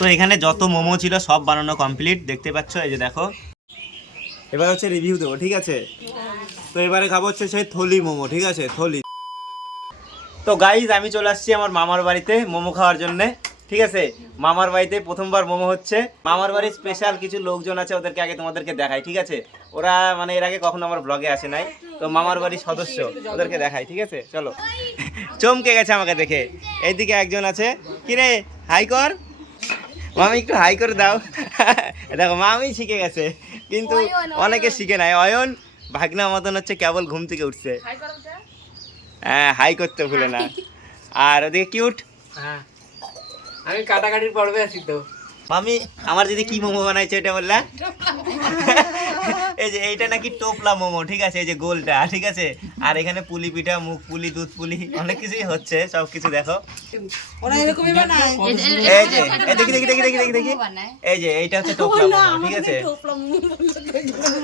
তো এখানে যত মোমো ছিল সব বানানো কমপ্লিট দেখতে পাচ্ছ, এই যে দেখো। এবার হচ্ছে রিভিউ দেবো, ঠিক আছে? তো এবারে খাব হচ্ছে সেই থলি মোমো, ঠিক আছে? থলি। তো গাইজ আমি চলে আসছি আমার মামার বাড়িতে মোমো খাওয়ার জন্যে, ঠিক আছে? মামার বাড়িতে প্রথমবার মোমো হচ্ছে। মামার বাড়ির স্পেশাল কিছু লোকজন আছে, ওদেরকে আগে তোমাদেরকে দেখাই, ঠিক আছে? ওরা মানে এর আগে কখনো আমার ব্লগে আসে নাই। তো মামার বাড়ির সদস্য, ওদেরকে দেখাই, ঠিক আছে? চলো। চমকে গেছে আমাকে দেখে। এইদিকে একজন আছে। কিরে, হাই কর। মামি একটু হাই করে দাও। দেখো মামি শিখে গেছে কিন্তু অনেকে শিখে নাই। অয়ন ভাগনা মতন হচ্ছে কেবল ঘুম থেকে উঠছে। হ্যাঁ হাই করতে ভুলে না। আর ওদিকে কিউট? হ্যাঁ। আমি কাটাকাটির পর্বে আছি তো। মামি আমার দিদি কি মোমো বানাইছে এটা বললা? এই যে এইটা নাকি টোপলা মোমো ঠিক আছে? এই যে গোলটা ঠিক আছে? আর এখানে পুলি পিঠা মুখ পুলি দুধ পুলি অনেক কিছুই হচ্ছে সব কিছু দেখো। ওরা এরকমই বানায়। এই যে এই দেখি দেখি দেখি দেখি দেখি। দেখি এই যে এইটা হচ্ছে টোপলা মোমো ঠিক আছে?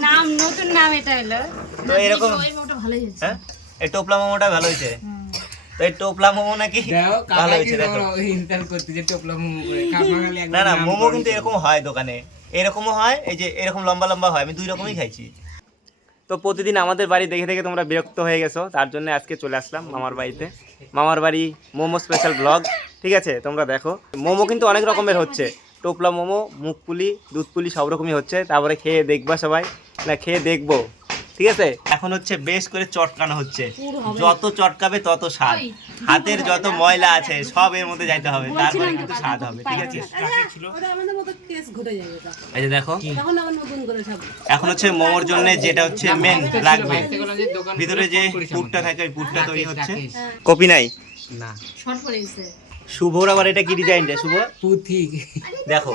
নাম নতুন নাম এটা হলো। তো এরকম ওই মোটা ভালোই হয়েছে। হ্যাঁ? এই টোপলা মোমোটা ভালো হয়েছে? তো এই টোপলা মোমো নাকি? ভালো হয়েছে দেখো। ইন্টার করতে যে টোপলা মোমো করে। কাকা খালি না না মোমো কিন্তু এরকম হয় দোকানে। এরকমও হয় এই যে এরকম লম্বা লম্বা হয় আমি দুই রকমই খাইছি। তো প্রতিদিন আমাদের বাড়ি দেখে দেখে তোমরা বিরক্ত হয়ে গেছো তার জন্য আজকে চলে আসলাম মামার বাড়িতে। মামার বাড়ি মোমো স্পেশাল ব্লগ ঠিক আছে? তোমরা দেখো। মোমো কিন্তু অনেক রকমের হচ্ছে। টোপলা মোমো মুখ পুলি দুধ পুলি সব রকমই হচ্ছে। তারপরে খেয়ে দেখবা সবাই। না খেয়ে দেখব। ঠিক আছে? এখন হচ্ছে বেশ করে চটকানো হচ্ছে। যত চটকাবে তত স্বাদ। হাতের যত ময়লা আছে সব এর মধ্যে যাইতে হবে। তারপরে কিন্তু স্বাদ হবে ঠিক আছে? ওটা আমাদের মতো কেস ঘটে যাবে ওটা এই যে দেখো। এখন হচ্ছে মোমোর জন্য যেটা হচ্ছে মেন লাগবে। ভিতরে যে পুরটা থাকে ওই পুরটা তৈরি হচ্ছে। কপি নাই? না। শর্ট পড়ে গেছে শুভর আবার এটা কি ডিজাইন রে শুভ? পুথি। দেখো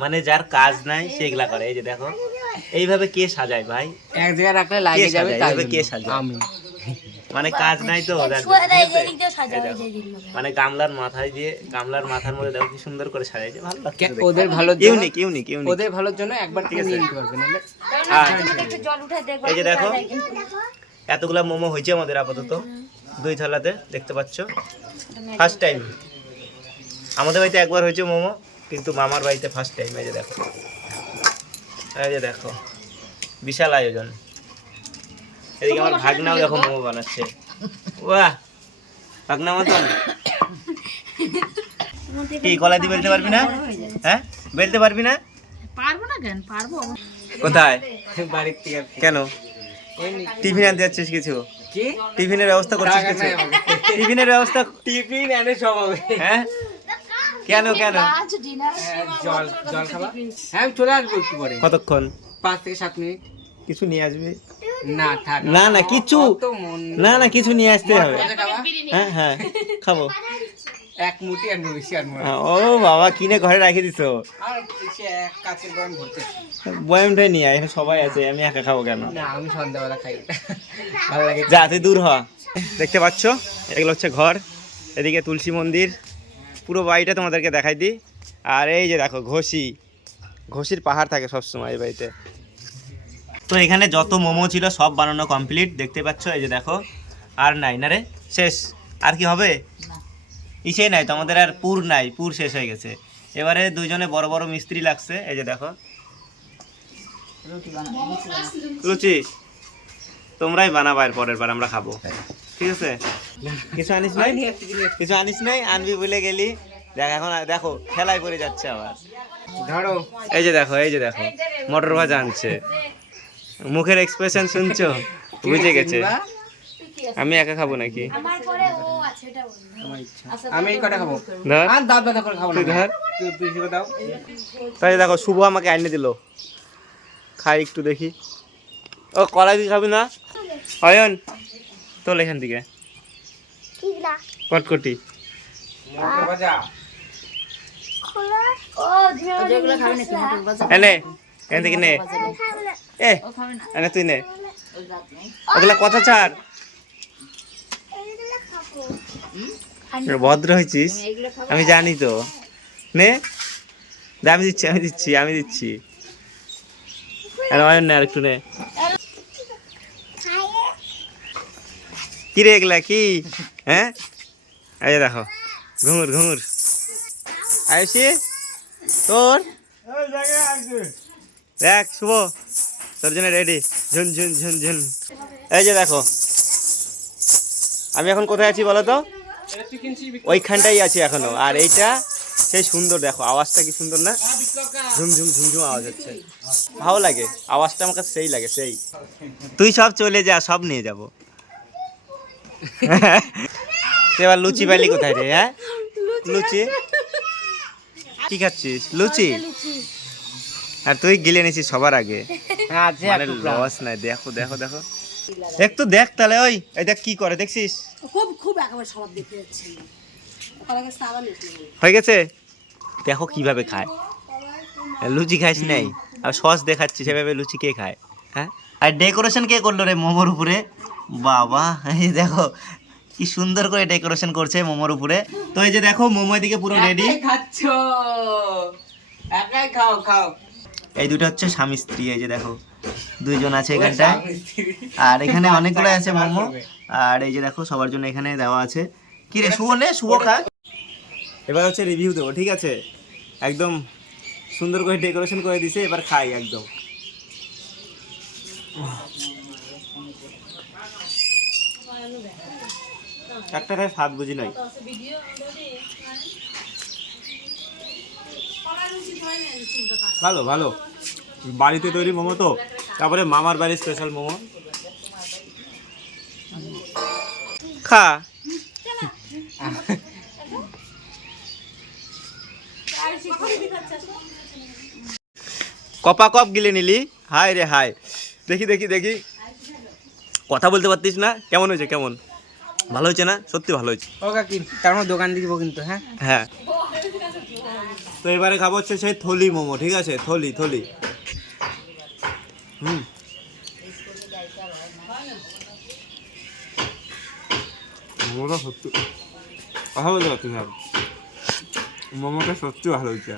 মানে যার কাজ নাই সেগুলা করে। এই যে দেখো। এইভাবে কে সাজায় ভাই? এক জায়গায় রাখলে লাগে যাবে সাজায়? কে সাজায়? আমি। মানে কাজ নাই তো। মানে গামলার মাথায় দিয়ে গামলার মাথার মধ্যে দেখো কি সুন্দর করে সাজাইছে ভালো ওদের জন্য ইউনিক ইউনিক ইউনিক। ওদের ভালোর জন্য একবার ঠিক আছে। নিতে পারবে নাহলে আর জল উঠাই দেখো এই যে দেখো এতগুলা মোমো হয়েছে আমাদের আপাতত দুই থালাতে দেখতে পাচ্ছ? ফার্স্ট টাইম আমাদের বাড়িতে একবার হয়েছে মোমো কিন্তু মামার বাড়িতে ফার্স্ট টাইম এই যে দেখো। এই যে দেখো বিশাল আয়োজন। এদিকে আমার ভাগনাও দেখো মোমো বানাচ্ছে। বাহ ভাগনা মতন? কি কলাই দিয়ে বেলতে পারবি না? হ্যাঁ? বেলতে পারবি না? পারব না কেন? পারব কোথায়? বাড়ির থেকে কেন? টিফিন আনতে যাচ্ছিস কিছু? কি? টিফিনের ব্যবস্থা করছিস কিছু। টিফিনের ব্যবস্থা টিফিন এনে সব হবে। হ্যাঁ? কেন কেন? আজ ডিনার হ্যাঁ, জল জল খাবা? হ্যাঁ আমি চলে আসব একটু পরে। কতক্ষণ? পাঁচ থেকে সাত মিনিট। কিছু নিয়ে আসবি? না থাক। না না কিছু। না না কিছু নিয়ে আসতে হবে। হ্যাঁ হ্যাঁ খাব। এক মুঠি আর বেশি আর হ্যাঁ, ও বাবা কিনে ঘরে রাখি দিছো? আর সে বয়াম বয়ামটাই নিয়ে আয় এখানে সবাই আছে আমি একা খাব কেন? না আমি সন্ধ্যাবেলা খাই। ভালো লাগে। যা তুই দূর হ। দেখতে পাচ্ছ? এগুলো হচ্ছে ঘর। এদিকে তুলসী মন্দির। পুরো বাড়িটা তোমাদেরকে দেখাই দিই। আর এই যে দেখো ঘষি। ঘষির পাহাড় থাকে সবসময় এই বাড়িতে। তো এখানে যত মোমো ছিল সব বানানো কমপ্লিট দেখতে পাচ্ছ? এই যে দেখো আর নাই না রে? শেষ। আর কি হবে? ইসে নাই তো আমাদের আর পুর নাই পুর শেষ হয়ে গেছে। এবারে দুইজনে বড় বড় মিস্ত্রি লাগছে এই যে দেখো। লুচি তোমরাই বানাবা এর পরের বার আমরা খাব। ঠিক আছে? কিছু আনিস নাই? কিছু আনিস নাই? আনবি বলে গেলি। দেখ এখন আর দেখো খেলায় পড়ে যাচ্ছে আবার। ধরো। এই যে দেখো এই যে দেখো মটর ভাজা আনছে। মুখের এক্সপ্রেশন শুনছো? বুঝে গেছে। আমি একা খাব নাকি? আমার পরে ও আছে এটা বলুন আমি কটা খাব? আর দাঁত ব্যথা করে খাব ধর। তুই তাই দেখো শুভ আমাকে আইনে দিল। খাই একটু দেখি। ও কলাই দিয়ে খাবি না? অয়ন তোল এখান থেকে। কটকটি না? তুমি মোটর বাজার এনে এখান থেকে নে এ ও এনে তুই নে। ওগুলা কথা ছাড়। ভদ্র হয়েছিস। আমি জানি তো। নে। আমি দিচ্ছি আমি দিচ্ছি আমি দিচ্ছি। আর অয়ন নে আর একটু নে কি রে এগুলা কি? হ্যাঁ? এই দেখো, ঘুঙুর ঘুঙুর। আয়ুষি, তোর? দেখ, শুভ। তোর জন্য রেডি ঝুন ঝুন ঝুন ঝুন। এই যে দেখো, আমি এখন কোথায় আছি বলো তো? ওইখানটাই আছি এখনও। আর এইটা, সেই সুন্দর, দেখো, আওয়াজটা কি সুন্দর না? ঝুমঝুম ঝুম ঝুম ঝুম আওয়াজ হচ্ছে। ভালো লাগে, আওয়াজটা আমার কাছে সেই লাগে, সেই। তুই সব চলে যা, সব নিয়ে যাব। এবার লুচি পাইলি কোথায় রে হ্যাঁ? লুচি কি খাচ্ছিস? লুচি? আর তুই গিলে নিছিস সবার আগে? আছে মানে লস নাই দেখো দেখো দেখো। একটু দেখ তাহলে ওই এই দেখ কি করে দেখছিস? খুব খুব একেবারে স্বভাব দেখতে যাচ্ছে। হয়ে গেছে? দেখো কীভাবে খায়। লুচি খাইস নাই? আর সস দেখাচ্ছি সেভাবে লুচি কে খায়? হ্যাঁ? আর ডেকোরেশন কে করল রে মোমোর উপরে? বাবা এই দেখো কি সুন্দর করে ডেকোরেশন করছে মোমোর উপরে। তো এই যে দেখো মোমো এদিকে পুরো রেডি খাচ্ছ। একাই খাও খাও। এই দুটো হচ্ছে স্বামী স্ত্রী এই যে দেখো দুইজন আছে এখানটায়। আর এখানে অনেকগুলো আছে মোমো। আর এই যে দেখো সবার জন্য এখানে দেওয়া আছে। কি রে শুভ নে শুভ খা এবার হচ্ছে রিভিউ দেবো ঠিক আছে? একদম সুন্দর করে ডেকোরেশন করে দিছে এবার খাই একদম। একটারে স্বাদ বুঝি নাই। ভালো ভালো। বাড়িতে তৈরি মোমো তো, তারপরে মামার বাড়ির স্পেশাল মোমো। খা। কপা কপ গিলে নিলি? হাই রে হাই দেখি দেখি দেখি। কথা বলতে পারতিস না? কেমন হয়েছে? কেমন? ভালো হয়েছে না? সত্যি ভালো হয়েছে। ও কাকি তার মধ্যে দোকান দিব কিন্তু হ্যাঁ? হ্যাঁ। তো এবারে খাব হচ্ছে সেই থলি মোমো ঠিক আছে? থলি থলি। হুম। মোমোটা সত্যি পারছি না। মোমোটা সত্যি ভালো হয়েছে।